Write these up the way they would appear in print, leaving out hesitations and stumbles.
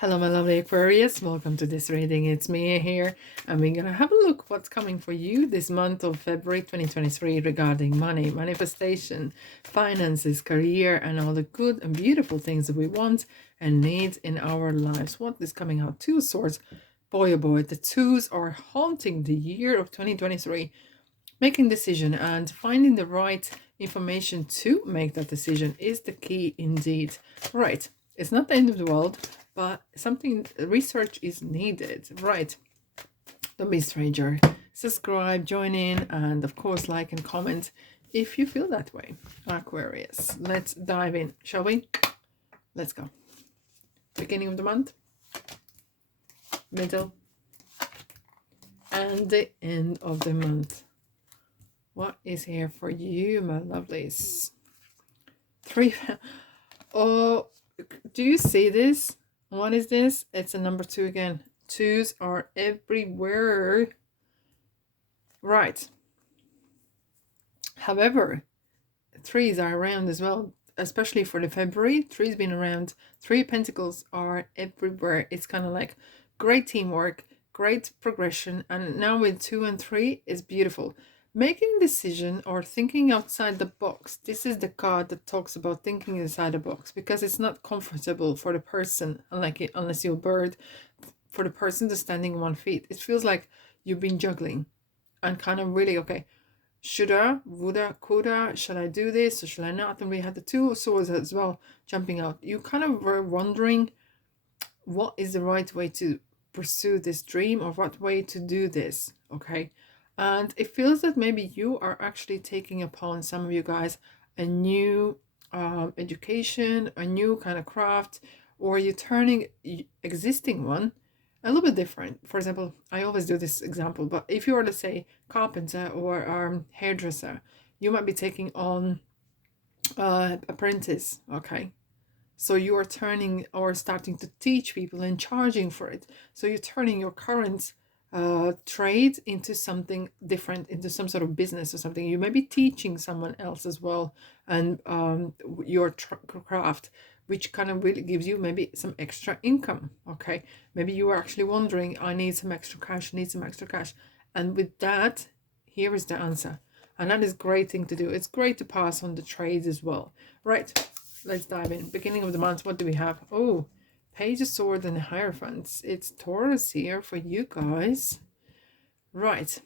Hello, my lovely Aquarius. Welcome to this reading. It's Mia here, and we're gonna have a look what's coming for you this month of February 2023 regarding money, manifestation, finances, career, and all the good and beautiful things that we want and need in our lives. What is coming out? Two Swords. Boy, oh boy, the twos are haunting the year of 2023. Making decision and finding the right information to make that decision is the key indeed. Right. It's not the end of the world, but something research is needed. Right. Don't be a stranger. Subscribe, join in, and of course like and comment if you feel that way. Aquarius. Let's dive in, shall we? Let's go. Beginning of the month, middle, and the end of the month. What is here for you, my lovelies? Three. Oh, do you see this? What is this? It's a number 2 again. Twos are everywhere. Right. However, threes are around as well, especially for the February. Three's been around. 3 Pentacles are everywhere. It's kind of like great teamwork, great progression. And now with 2 and 3 is beautiful. Making decision or thinking outside the box. This is the card that talks about thinking inside the box, because it's not comfortable for the person, unless you're a bird, for the person to standing on 1 feet. It feels like you've been juggling and kind of really, okay, shoulda, woulda, coulda, shall I do this or shall I not? And we had the 2 of Swords as well jumping out. You kind of were wondering what is the right way to pursue this dream or what way to do this, okay? And it feels that maybe you are actually taking upon, some of you guys, a new education, a new kind of craft, or you're turning existing one a little bit different. For example, I always do this example, but if you are, let's say, carpenter or hairdresser, you might be taking on apprentice, okay? So you are turning or starting to teach people and charging for it. So you're turning your current trade into something different, into some sort of business or something. You may be teaching someone else as well, and your craft, which kind of really gives you maybe some extra income. Okay, maybe you are actually wondering, I need some extra cash, and with that, here is the answer. And that is a great thing to do. It's great to pass on the trades as well. Right, let's dive in. Beginning of the month, what do we have? Oh, Page of Swords and the Hierophants. It's Taurus here for you guys. Right.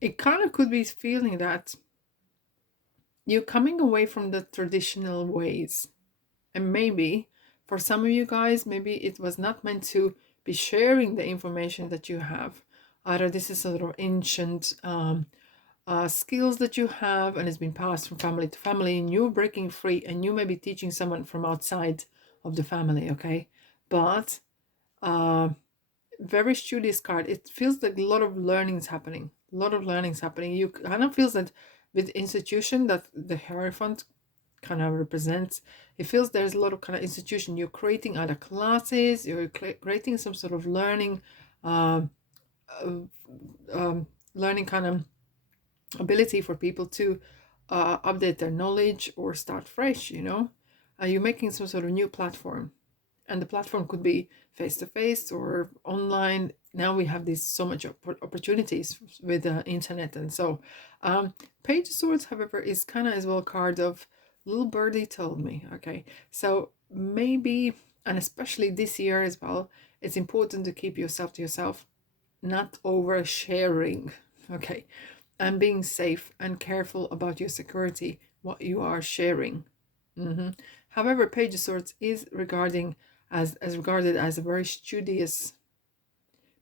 It kind of could be feeling that you're coming away from the traditional ways. And maybe for some of you guys, maybe it was not meant to be sharing the information that you have. Either this is sort of ancient skills that you have and it's been passed from family to family, and you're breaking free and you may be teaching someone from outside of the family, okay? But very studious card. It feels like a lot of learnings happening. You kind of feels that with institution that the Hierophant kind of represents, it feels there's a lot of kind of institution. You're creating other classes, you're creating some sort of learning learning kind of ability for people to update their knowledge or start fresh, you know. You're making some sort of new platform, and the platform could be face-to-face or online. Now we have these so much opportunities with the internet. And so Page of Swords, however, is kind of as well a card of little birdie told me, okay? So maybe, and especially this year as well, it's important to keep yourself to yourself, not oversharing, okay? And being safe and careful about your security, what you are sharing. However, Page of Swords is regarded as a very studious.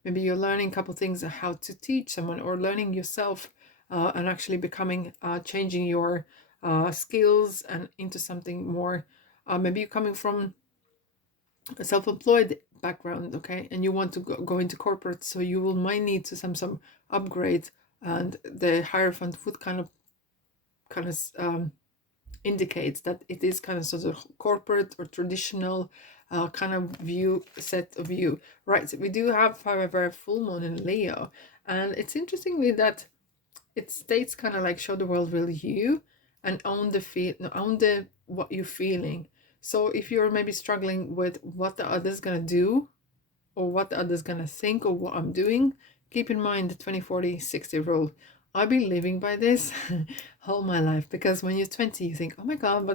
Maybe you're learning a couple things of how to teach someone, or learning yourself and actually becoming, changing your skills and into something more. Maybe you're coming from a self-employed background, okay, and you want to go into corporate, so you will might need to some upgrade, and the Hierophant would kind of indicates that it is kind of sort of corporate or traditional kind of set of view. Right, so we do have, however, a full moon in Leo, and it's interestingly that it states kind of like show the world real you and own the what you're feeling. So if you're maybe struggling with what the other's gonna do, or what the other's gonna think of what I'm doing, keep in mind the 20-40-60 rule. I've been living by this all my life, because when you're 20, you think, oh my God,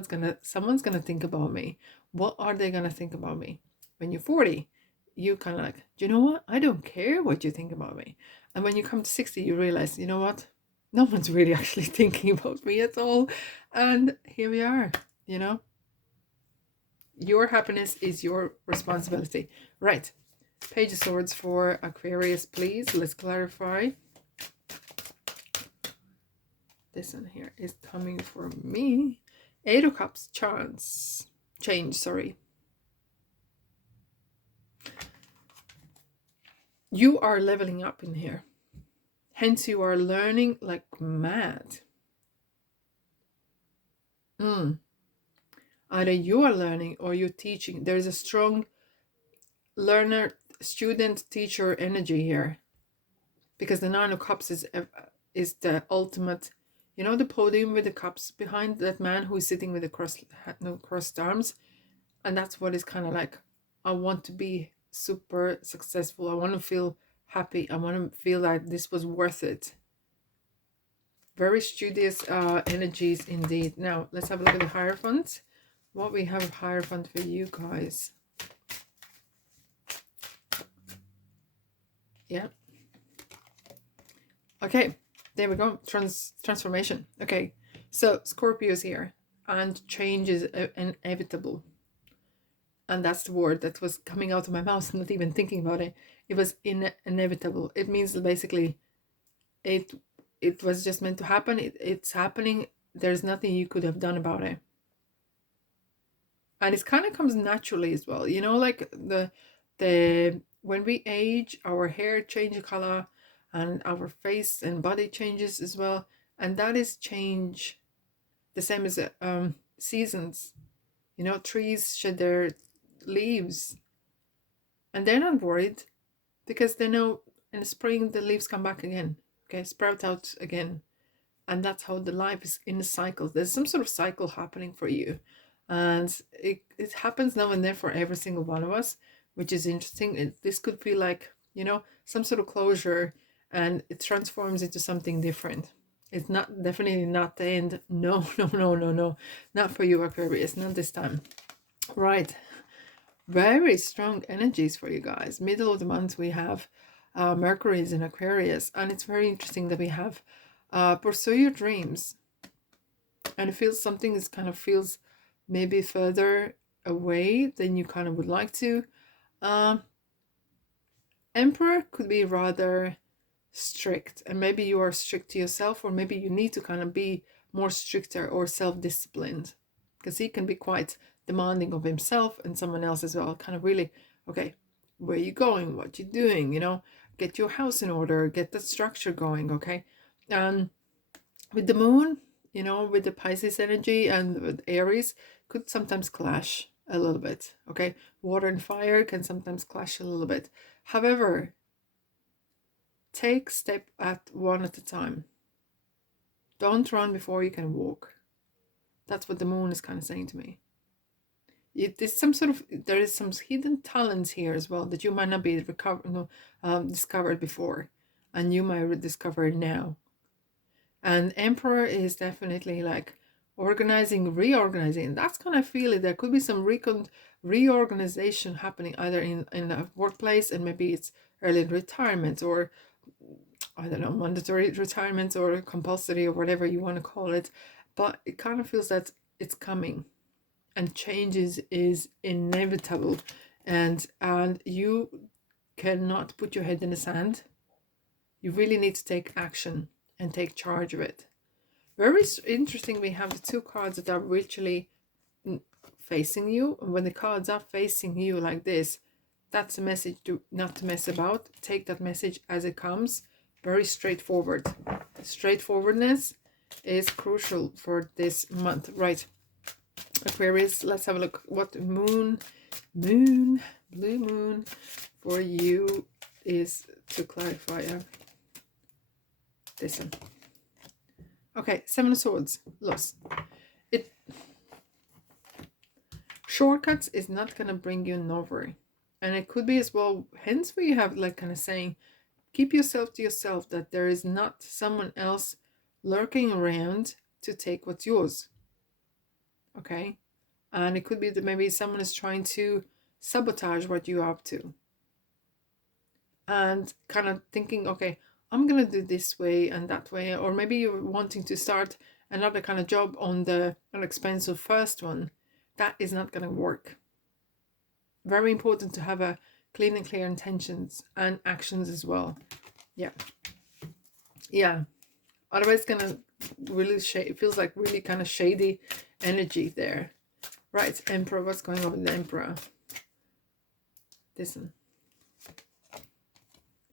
someone's gonna think about me. What are they gonna think about me? When you're 40, you kind of like, do you know what? I don't care what you think about me. And when you come to 60, you realize, you know what? No one's really actually thinking about me at all. And here we are, you know? Your happiness is your responsibility. Right. Page of Swords for Aquarius, please. Let's clarify. This one here is coming for me. 8 of Cups, change, sorry. You are leveling up in here. Hence, you are learning like mad. Either you are learning or you're teaching. There is a strong learner, student, teacher energy here. Because the 9 of Cups is the ultimate, you know, the podium with the cups behind that man who is sitting with the crossed arms. And that's what is kind of like, I want to be super successful. I want to feel happy. I want to feel like this was worth it. Very studious energies indeed. Now, let's have a look at the Hierophant. What we have Hierophant for you guys. Yeah. Okay, there we go. Transformation. Okay, so Scorpio's here, and change is inevitable. And that's the word that was coming out of my mouth, not even thinking about it. It was inevitable. It means basically it was just meant to happen. It's happening. There's nothing you could have done about it. And it kind of comes naturally as well. You know, like the when we age, our hair changes color, and our face and body changes as well. And that is change, the same as seasons. You know, trees shed their leaves, and they're not worried, because they know in the spring the leaves come back again, okay, sprout out again. And that's how the life is in a cycle. There's some sort of cycle happening for you, and it happens now and then for every single one of us, which is interesting. This could feel like, you know, some sort of closure, and it transforms into something different. It's not, definitely not the end. No, no, no, no, no, not for you, Aquarius, not this time. Right. Very strong energies for you guys. Middle of the month we have Mercury is in Aquarius, and it's very interesting that we have pursue your dreams. And it feels something is kind of feels maybe further away than you kind of would like to. Emperor could be rather strict, and maybe you are strict to yourself, or maybe you need to kind of be more stricter or self-disciplined, because he can be quite demanding of himself and someone else as well. Kind of really, okay, where are you going, what you doing, you know, get your house in order, get the structure going. Okay. With the moon, you know, with the Pisces energy and with Aries, could sometimes clash a little bit. Okay, water and fire can sometimes clash a little bit. However, take step at one at a time. Don't run before you can walk. That's what the moon is kind of saying to me. There's some sort of, there is some hidden talents here as well that you might not be discovered before, and you might discover now. And Emperor is definitely like organizing, reorganizing. That's kind of feel it. There could be some reorganization happening either in a workplace, and maybe it's early retirement, or I don't know, mandatory retirement or compulsory or whatever you want to call it. But it kind of feels that it's coming, and changes is inevitable, and you cannot put your head in the sand. You really need to take action and take charge of it. Very interesting, we have the 2 cards that are virtually facing you. When the cards are facing you like this, that's a message to not to mess about. Take that message as it comes. Very straightforward. Straightforwardness is crucial for this month. Right, Aquarius, let's have a look what blue moon for you is to clarify this one. Okay, 7 of Swords, loss. Shortcuts is not going to bring you nowhere. And it could be as well, hence where you have like kind of saying, keep yourself to yourself, that there is not someone else lurking around to take what's yours. Okay? And it could be that maybe someone is trying to sabotage what you're up to. And kind of thinking, okay, I'm going to do this way and that way. Or maybe you're wanting to start another kind of job on the expensive first one. That is not going to work. Very important to have a clean and clear intentions and actions as well. Yeah. Otherwise it's gonna really it feels like really kind of shady energy there. Right, Emperor, what's going on with the Emperor? This one.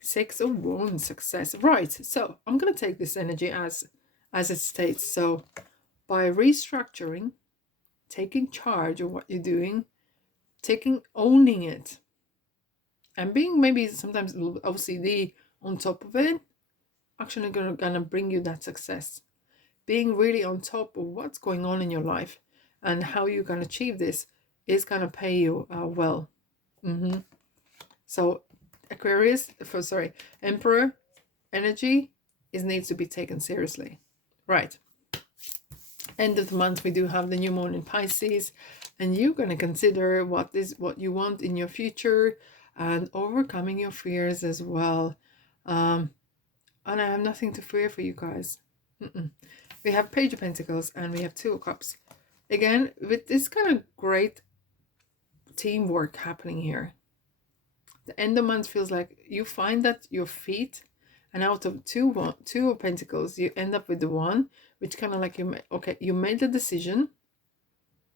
6 of Wands, success. Right, so I'm gonna take this energy as it states. So by restructuring, taking charge of what you're doing, owning it, and being maybe sometimes a little OCD on top of it, actually gonna bring you that success. Being really on top of what's going on in your life and how you can achieve this is gonna pay you well. So Aquarius, Emperor energy needs to be taken seriously. Right. End of the month we do have the new moon in Pisces, and you're going to consider what you want in your future and overcoming your fears as well. And I have nothing to fear for you guys. We have Page of Pentacles and we have Two of Cups. Again, with this kind of great teamwork happening here. The end of the month feels like you find that your feet, and out of two of Pentacles, you end up with the one, which kind of like you made the decision.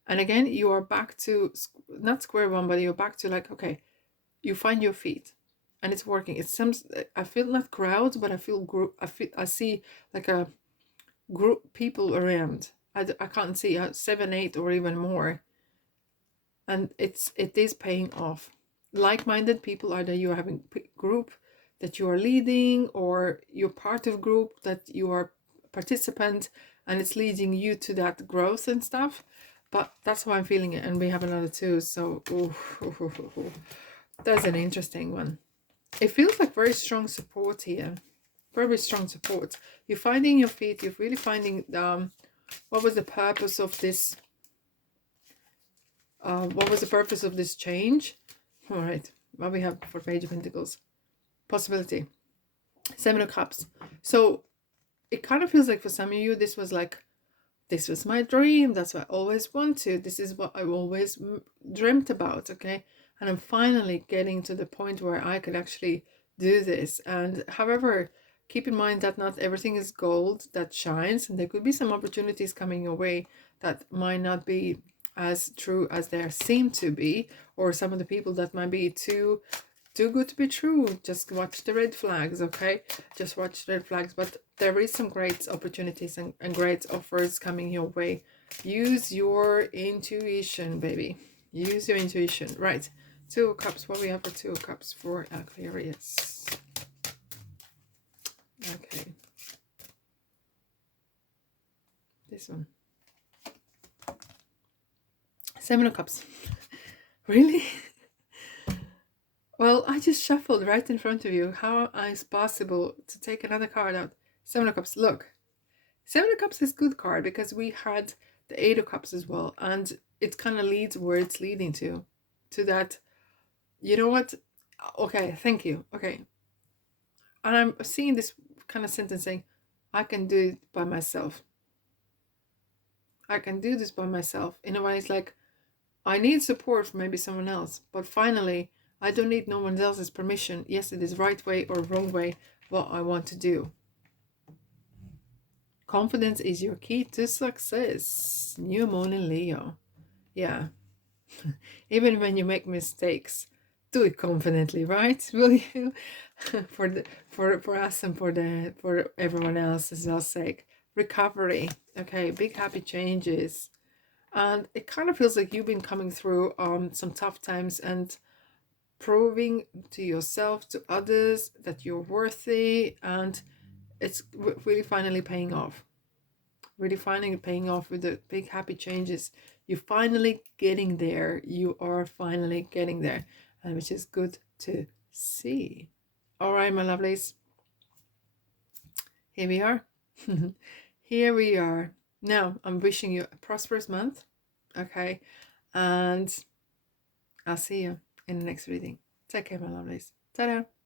And again, you are back to, not square one, but you're back to like, okay, you find your feet and it's working. It seems, I feel not crowds, but I feel group. I see like a group people around. I can't see 7, 8 or even more. And it is paying off. Like-minded people, either you are having group that you are leading, or you're part of group that you are participant, and it's leading you to that growth and stuff. But that's how I'm feeling it. And we have another 2, so that's an interesting one. It feels like very strong support here. Very strong support. You're finding your feet. You're really finding what was the purpose of this. What was the purpose of this change? All right, what we have for Page of Pentacles? Possibility. 7 of Cups. So it kind of feels like for some of you, this was my dream. That's what I always wanted. This is what I always dreamt about, okay? And I'm finally getting to the point where I could actually do this. And however, keep in mind that not everything is gold that shines, and there could be some opportunities coming your way that might not be as true as they seem to be, or some of the people that might be too good to be true. Just watch the red flags, okay? Just watch the red flags. But there is some great opportunities and great offers coming your way. Use your intuition, baby. Use your intuition. Right. 2 of Cups. What we have for 2 of Cups for Aquarius? Okay. This one. 7 of Cups. Really? Well, I just shuffled right in front of you. How is it possible to take another card out? 7 of Cups. Look. 7 of Cups is a good card because we had the 8 of Cups as well. And it kind of leads where it's leading to. To that, you know what? Okay, thank you. Okay. And I'm seeing this kind of sentence saying, I can do it by myself. I can do this by myself. In a way, it's like, I need support from maybe someone else, but finally, I don't need no one else's permission. Yes, it is right way or wrong way what I want to do. Confidence is your key to success. New moon in Leo. Yeah. Even when you make mistakes, do it confidently, right? Will you? for us and for everyone else's sake. Recovery. Okay, big happy changes. And it kind of feels like you've been coming through some tough times and proving to yourself, to others, that you're worthy, and it's really finally paying off. Really finally paying off with the big happy changes. you're finally getting there. You are finally getting there, and which is good to see. All right, my lovelies. Here we are. Here we are. Now, I'm wishing you a prosperous month. Okay. And I'll see you in the next reading. Take care, my lovelies. Ta-da.